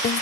Hello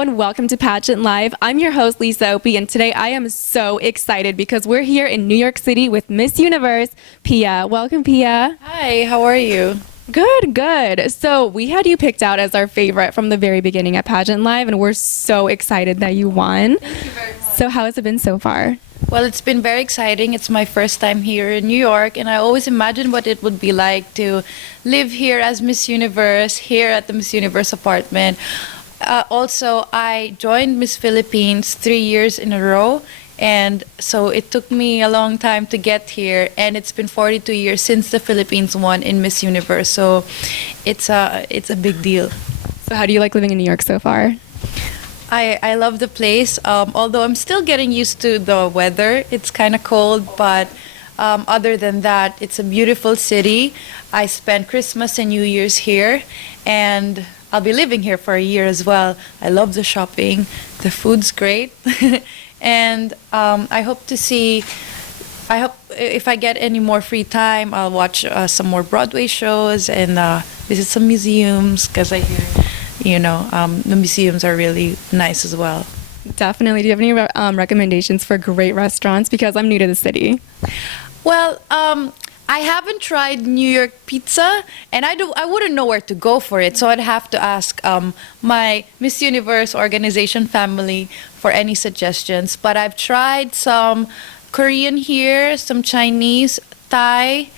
and welcome to Pageant Live. I'm your host, Lisa Opie, and today I am so excited because we're here in New York City with Miss Universe, Pia. Welcome, Pia. Hi, how are you? Good, good. So we had you picked out as our favorite from the very beginning at Pageant Live, and we're so excited that you won. Thank you very much. So how has it been so far? Well, it's been very exciting. It's my first time here in New York, and I always imagined what it would be like to live here as Miss Universe, here at the Miss Universe apartment. Also, I joined Miss Philippines 3 years in a row, and so it took me a long time to get here, and it's been 42 years since the Philippines won in Miss Universe, so it's a big deal. So how do you like living in New York so far? I love the place, although I'm still getting used to the weather. It's kind of cold, but other than that, it's a beautiful city. I spent Christmas and New Year's here, and I'll be living here for a year as well. I love the shopping. The food's great. And I hope if I get any more free time, I'll watch some more Broadway shows and visit some museums because I hear, the museums are really nice as well. Definitely. Do you have any recommendations for great restaurants? Because I'm new to the city. Well, I haven't tried New York pizza, and I wouldn't know where to go for it, so I'd have to ask my Miss Universe organization family for any suggestions. But I've tried some Korean here, some Chinese, Thai,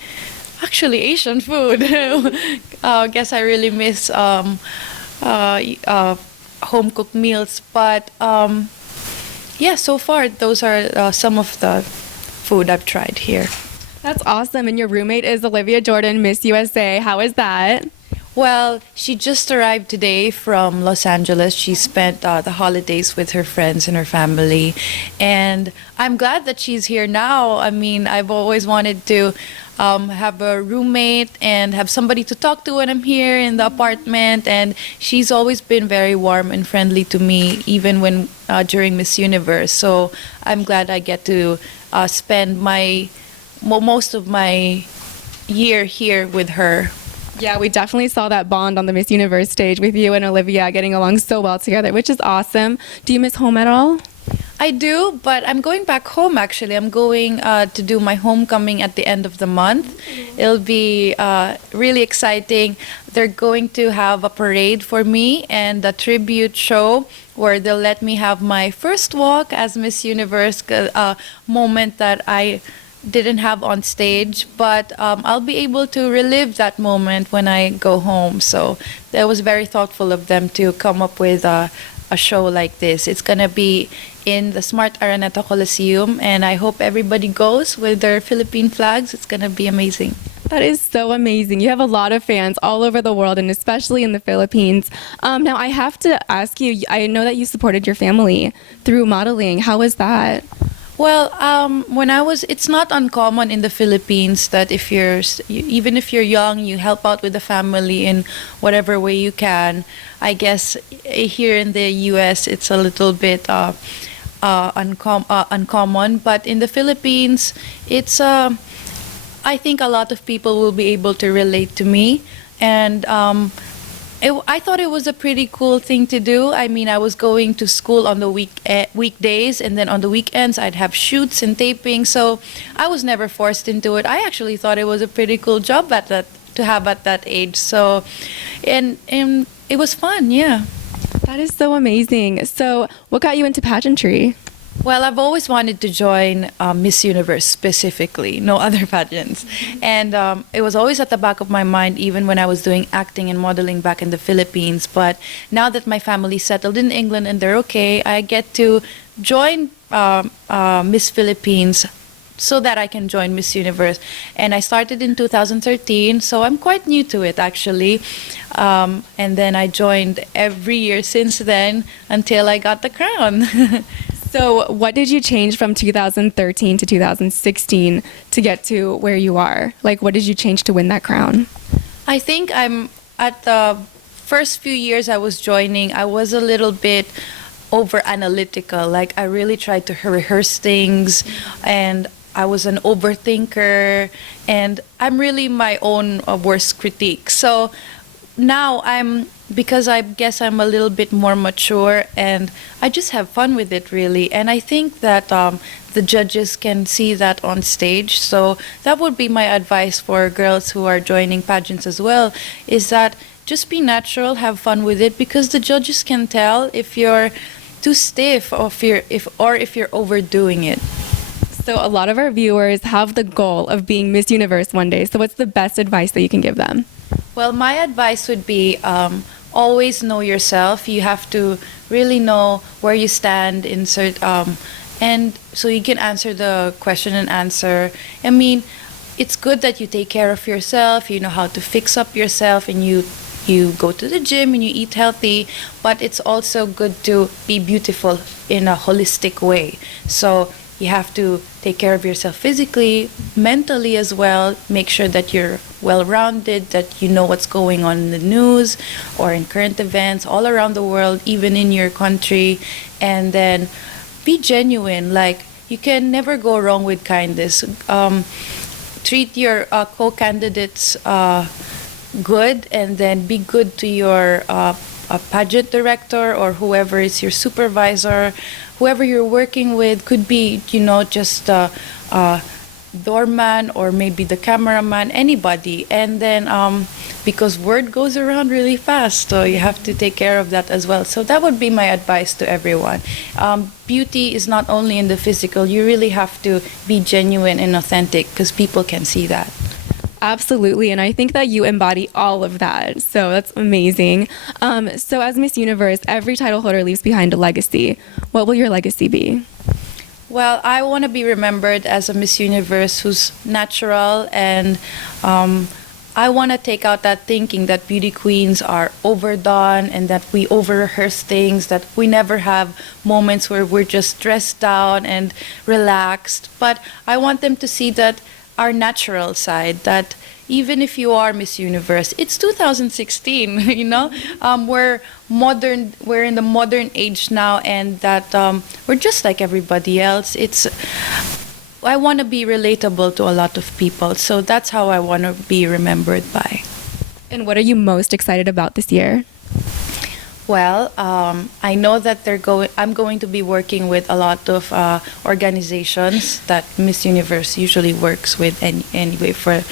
actually Asian food. Guess I really miss home-cooked meals. But yeah, so far those are some of the food I've tried here. That's awesome. And your roommate is Olivia Jordan, Miss USA. How is that? Well, she just arrived today from Los Angeles. She spent the holidays with her friends and her family. And I'm glad that she's here now. I mean, I've always wanted to have a roommate and have somebody to talk to when I'm here in the apartment. And she's always been very warm and friendly to me, even when during Miss Universe. So I'm glad I get to spend most of my year here with her. Yeah, we definitely saw that bond on the Miss Universe stage with you and Olivia getting along so well together, which is awesome. Do you miss home at all? I do, but I'm going back home actually. I'm going to do my homecoming at the end of the month. It'll be really exciting. They're going to have a parade for me and a tribute show where they'll let me have my first walk as Miss Universe, a moment that I didn't have on stage, but I'll be able to relive that moment when I go home. So that was very thoughtful of them to come up with a show like this. It's gonna be in the Smart Araneta Coliseum, and I hope everybody goes with their Philippine flags. It's gonna be amazing. That is so amazing. You have a lot of fans all over the world, and especially in the Philippines. Now, I have to ask you, I know that you supported your family through modeling. How was that? Well, it's not uncommon in the Philippines that even if you're young, you help out with the family in whatever way you can. I guess here in the U.S. it's a little bit uncommon, but in the Philippines, it's I think a lot of people will be able to relate to me, and I thought it was a pretty cool thing to do. I mean, I was going to school on the weekdays, and then on the weekends I'd have shoots and taping, so I was never forced into it. I actually thought it was a pretty cool job to have at that age. So, and it was fun, yeah. That is so amazing. So, what got you into pageantry? Well, I've always wanted to join Miss Universe specifically, no other pageants. And it was always at the back of my mind, even when I was doing acting and modeling back in the Philippines. But now that my family settled in England and they're okay, I get to join Miss Philippines so that I can join Miss Universe. And I started in 2013, so I'm quite new to it actually. And then I joined every year since then until I got the crown. So what did you change from 2013 to 2016 to get to where you are? Like, what did you change to win that crown? I think I'm at the first few years I was joining, I was a little bit over analytical. Like I really tried to rehearse things, and I was an overthinker, and I'm really my own worst critique. So now because I guess I'm a little bit more mature, and I just have fun with it really. And I think that the judges can see that on stage. So that would be my advice for girls who are joining pageants as well, is that just be natural, have fun with it, because the judges can tell if you're too stiff or if you're overdoing it. So a lot of our viewers have the goal of being Miss Universe one day. So what's the best advice that you can give them? Well, my advice would be always know yourself. You have to really know where you stand and so you can answer the question and answer. I mean, it's good that you take care of yourself, you know how to fix up yourself, and you go to the gym and you eat healthy, but it's also good to be beautiful in a holistic way. So you have to take care of yourself physically, mentally as well. Make sure that you're well-rounded, that you know what's going on in the news or in current events all around the world, even in your country. And then be genuine. Like, you can never go wrong with kindness. Treat your co-candidates good, and then be good to your pageant director or whoever is your supervisor. Whoever you're working with could be, just doorman or maybe the cameraman, anybody. And then because word goes around really fast, so you have to take care of that as well. So that would be my advice to everyone. Beauty is not only in the physical. You really have to be genuine and authentic, because people can see that. Absolutely, and I think that you embody all of that, so that's amazing. So as Miss Universe, every title holder leaves behind a legacy. What will your legacy be? Well, I want to be remembered as a Miss Universe who's natural, and I want to take out that thinking that beauty queens are overdone and that we over-rehearse things, that we never have moments where we're just dressed down and relaxed. But I want them to see that our natural side, that even if you are Miss Universe, it's 2016, we're modern, we're in the modern age now, and that we're just like everybody else. I want to be relatable to a lot of people, so that's how I want to be remembered by. And what are you most excited about this year? Well, I know that I'm going to be working with a lot of organizations that Miss Universe usually works with anyway for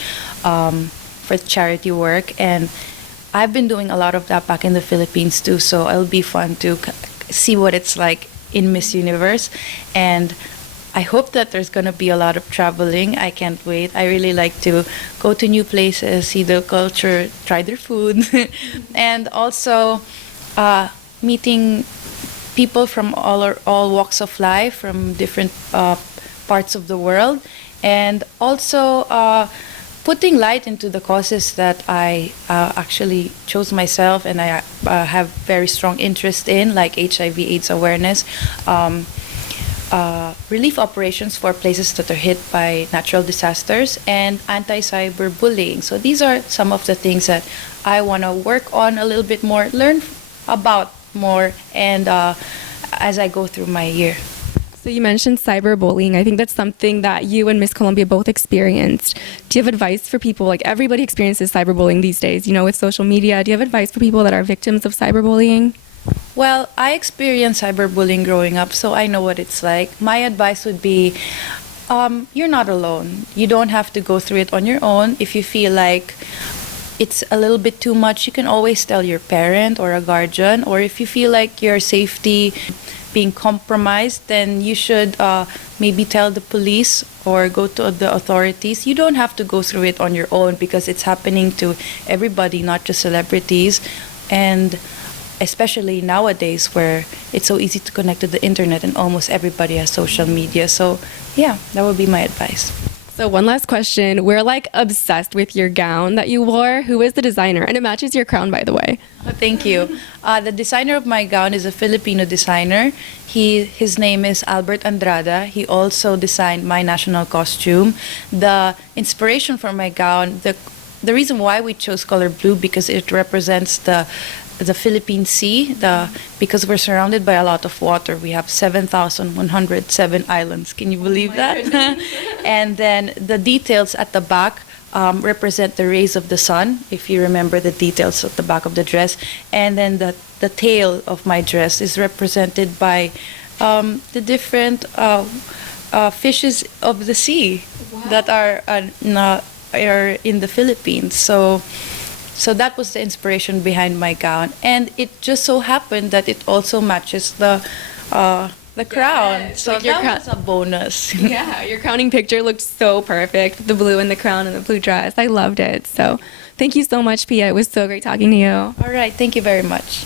charity work, and I've been doing a lot of that back in the Philippines too. So it'll be fun to see what it's like in Miss Universe, and I hope that there's going to be a lot of traveling. I can't wait. I really like to go to new places, see the culture, try their food, and also meeting people from all walks of life, from different parts of the world, and also putting light into the causes that I actually chose myself and I have very strong interest in, like HIV/AIDS awareness, relief operations for places that are hit by natural disasters, and anti-cyberbullying. So these are some of the things that I want to work on a little bit more, learn about more, and as I go through my year. So you mentioned cyberbullying. I think that's something that you and Miss Colombia both experienced. Do you have advice for people? Like, everybody experiences cyberbullying these days, with social media. Do you have advice for people that are victims of cyberbullying? Well, I experienced cyberbullying growing up, so I know what it's like. My advice would be, you're not alone. You don't have to go through it on your own. If you feel like it's a little bit too much, you can always tell your parent or a guardian. Or if you feel like your safety being compromised, then you should maybe tell the police or go to the authorities. You don't have to go through it on your own, because it's happening to everybody, not just celebrities. And especially nowadays, where it's so easy to connect to the internet and almost everybody has social media. So yeah, that would be my advice. So one last question. We're obsessed with your gown that you wore. Who is the designer? And it matches your crown, by the way. Oh, thank you. The designer of my gown is a Filipino designer. His name is Albert Andrada. He also designed my national costume. The inspiration for my gown, the reason why we chose color blue, because it represents the the Philippine Sea. Because we're surrounded by a lot of water, we have 7,107 islands. Can you believe that? And then the details at the back represent the rays of the sun, if you remember the details at the back of the dress. And then the tail of my dress is represented by the different fishes of the sea that are in the Philippines. So that was the inspiration behind my gown, and it just so happened that it also matches the crown. Yes, So like your that was a bonus. Yeah, your crowning picture looked so perfect. The blue and the crown and the blue dress. I loved it. So thank you so much, Pia. It was so great talking to you. All right, thank you very much.